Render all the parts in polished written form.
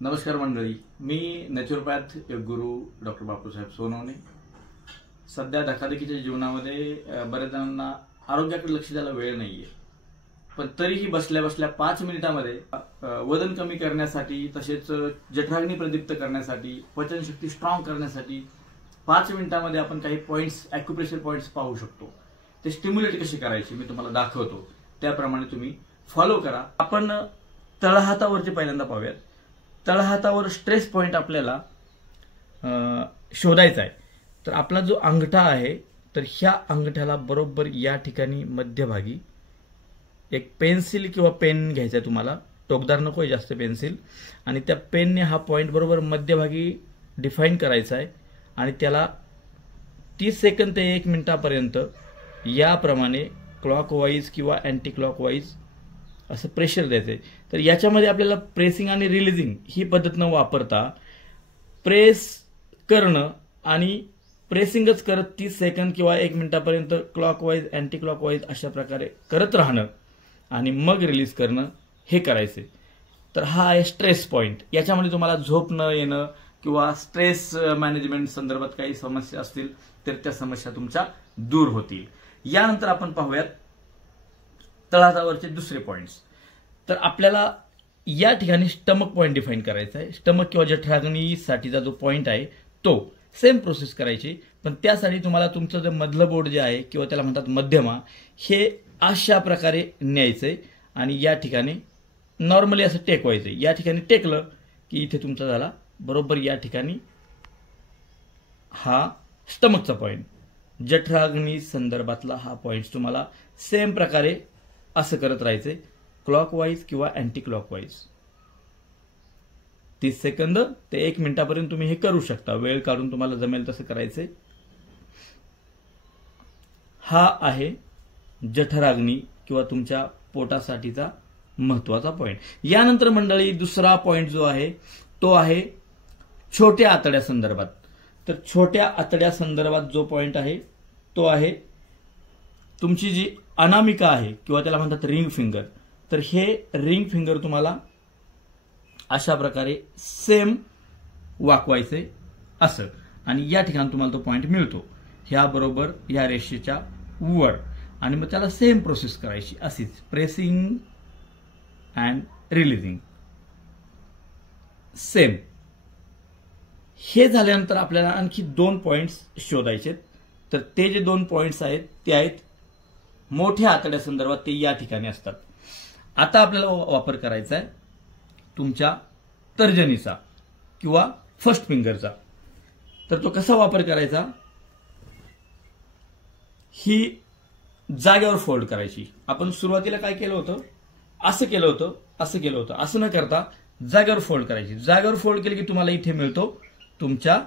नमस्कार मंडळी, मी नॅचरोपॅथ योग गुरु डॉक्टर बापूसाहेब सोनवणे। सध्या धकाधकीच्या जीवनामध्ये बऱ्याच जणांना आरोग्याकडे लक्ष द्यायला वेळ नाहीये, पण तरीही बसल्या बसल्या 5 मिनिटांमध्ये वजन कमी करण्यासाठी, तसेच जठराग्नी प्रदीप्त करण्यासाठी, पचनशक्ती स्ट्रॉंग करण्यासाठी 5 मिनिटांमध्ये आपण काही पॉइंट्स, ॲक्युप्रेशर पॉइंट्स पाहू शकतो। ते स्टिम्युलेट कसे करायचे मी तुम्हाला दाखवतो, त्याप्रमाणे तुम्ही फॉलो करा। आपण तळहातावरचे पहिल्यांदा पाहूयात। तळहातावर स्ट्रेस पॉइंट आपल्याला शोधायचा आहे। तर आपला जो अंगठा आहे, तर ह्या अंगठ्याला बरोबर या ठिकाणी मध्यभागी एक पेन्सिल किंवा पेन घ्यायचा आहे तुम्हाला, टोकदार नको आहे जास्त पेन्सिल, आणि त्या पेनने हा पॉइंट बरोबर मध्यभागी डिफाईन करायचा आहे आणि त्याला 30 सेकंद ते 1 मिनिटापर्यंत याप्रमाणे क्लॉकवाईज किंवा अँटी क्लॉकवाईज असं प्रेशर द्यायचं आहे। तर याच्यामध्ये आपल्याला प्रेसिंग आणि रिलीजिंग ही पद्धत न वापरता प्रेस करणं आणि प्रेसिंगच करत 30 सेकंद किंवा 1 मिनिटापर्यंत क्लॉकवाईज अँटी क्लॉकवाईज अशा प्रकारे करत राहणं आणि मग रिलीज करणं हे करायचे। तर हा आहे स्ट्रेस पॉइंट। याच्यामध्ये तुम्हाला झोप न येणं किंवा स्ट्रेस मॅनेजमेंट संदर्भात काही समस्या असतील तर त्या समस्या तुमच्या दूर होतील। यानंतर आपण पाहूयात तळहातावरचे दुसरे पॉइंट्स। तर आपल्याला या ठिकाणी स्टमक पॉइंट डिफाईन करायचा आहे। स्टमक किंवा जठराग्नीसाठीचा जो पॉइंट आहे तो सेम प्रोसेस करायची, पण त्यासाठी तुम्हाला तुमचं जे मधलं बोट जे आहे किंवा त्याला म्हणतात मध्यमा, हे अशा प्रकारे न्यायचंय आणि या ठिकाणी नॉर्मली असं टेकवायचंय। या ठिकाणी टेकलं की इथे तुमचा झाला बरोबर या ठिकाणी हा स्टमकचा पॉइंट। जठराग्नी संदर्भातला हा पॉइंट तुम्हाला सेम प्रकारे असं करत राहायचंय, क्लॉकवाईज किंवा अँटी क्लॉकवाईज। 30 सेकंद ते 1 मिनिटापर्यंत तुम्ही हे करू शकता, वेळ काढून तुम्हाला जमेल तसं करायचंय। हा आहे जठराग्नी किंवा तुमच्या पोटासाठीचा महत्वाचा पॉइंट। यानंतर मंडळी दुसरा पॉइंट जो आहे तो आहे छोट्या आतड्या संदर्भात। तर छोट्या आतड्या संदर्भात जो पॉइंट आहे तो आहे तुमची जी अनामिका आहे किंवा त्याला म्हणतात रिंग फिंगर। तर हे रिंग फिंगर तुम्हाला अशा प्रकारे सेम वाकवायचे असं, आणि या ठिकाणी तुम्हाला तो पॉइंट मिळतो ह्या बरोबर ह्या रेषेच्या वर, आणि मग त्याला सेम प्रोसेस करायची अशीच, प्रेसिंग अँड रिलीजिंग सेम। हे झाल्यानंतर आपल्याला आणखी 2 पॉइंट्स शोधायचे। तर ते जे 2 पॉइंट्स आहेत ते आहेत मोठ्या आतड्या संदर्भात, ते या ठिकाणी असतात। आता आपल्याला वापर करायचा आहे तुमच्या तर्जनीचा किंवा फर्स्ट फिंगरचा। तर तो कसा वापर करायचा, ही जागेवर फोल्ड करायची। आपण सुरुवातीला काय केलं होतं, असं केलं होतं, असं केलं होतं, असं न करता जागेवर फोल्ड करायची। जागेवर फोल्ड केली की तुम्हाला इथे मिळतो तुमच्या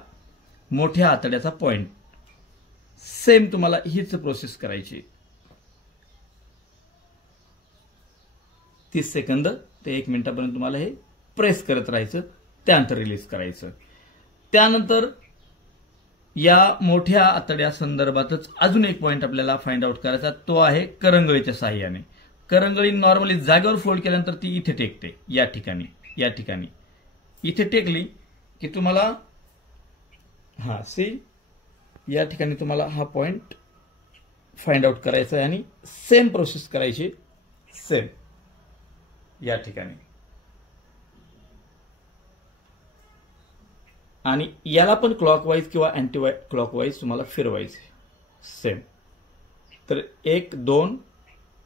मोठ्या आतड्याचा पॉइंट। सेम तुम्हाला हीच प्रोसेस करायची। 30 सेकंद ते 1 मिनिटापर्यंत तुम्हाला हे प्रेस करत राहायचं, त्यानंतर रिलीज करायचं। त्यानंतर या मोठ्या आतड्या संदर्भातच अजून एक पॉइंट आपल्याला फाइंड आउट करायचा, तो आहे करंगळीच्या साहाय्याने। करंगळी नॉर्मली जागेवर फोल्ड केल्यानंतर ती इथे टेकते, या ठिकाणी इथे टेकली की तुम्हाला या ठिकाणी तुम्हाला हा पॉइंट फाइंड आउट करायचा आहे आणि सेम प्रोसेस करायची, सेम या ठिकाणी, आणि याला पण क्लॉकवाईज किंवा अँटी क्लॉकवाईज तुम्हाला फिरवायचे सेम। तर 1 2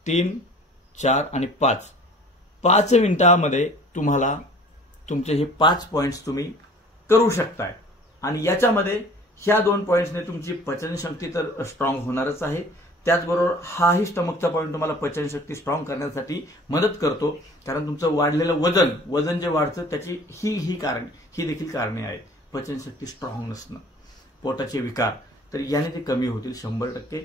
3 4 आणि 5 मिनिटांमध्ये तुम्हाला तुमचे हे 5 पॉइंट्स तुम्ही करू शकताय। आणि याच्यामध्ये ह्या 2 पॉइंट्सने तुमची पचनशक्ती तर स्ट्रॉंग होणारच आहे, त्याचबरोबर हाही स्टमकचा पॉइंट तुम्हाला पचनशक्ती स्ट्रॉंग करण्यासाठी मदत करतो, कारण तुमचं वाढलेलं वजन जे वाढतं त्याची ही देखील कारणे आहेत। पचनशक्ती स्ट्रॉंग नसणं, पोटाचे विकार, तर याने ते कमी होतील 100%।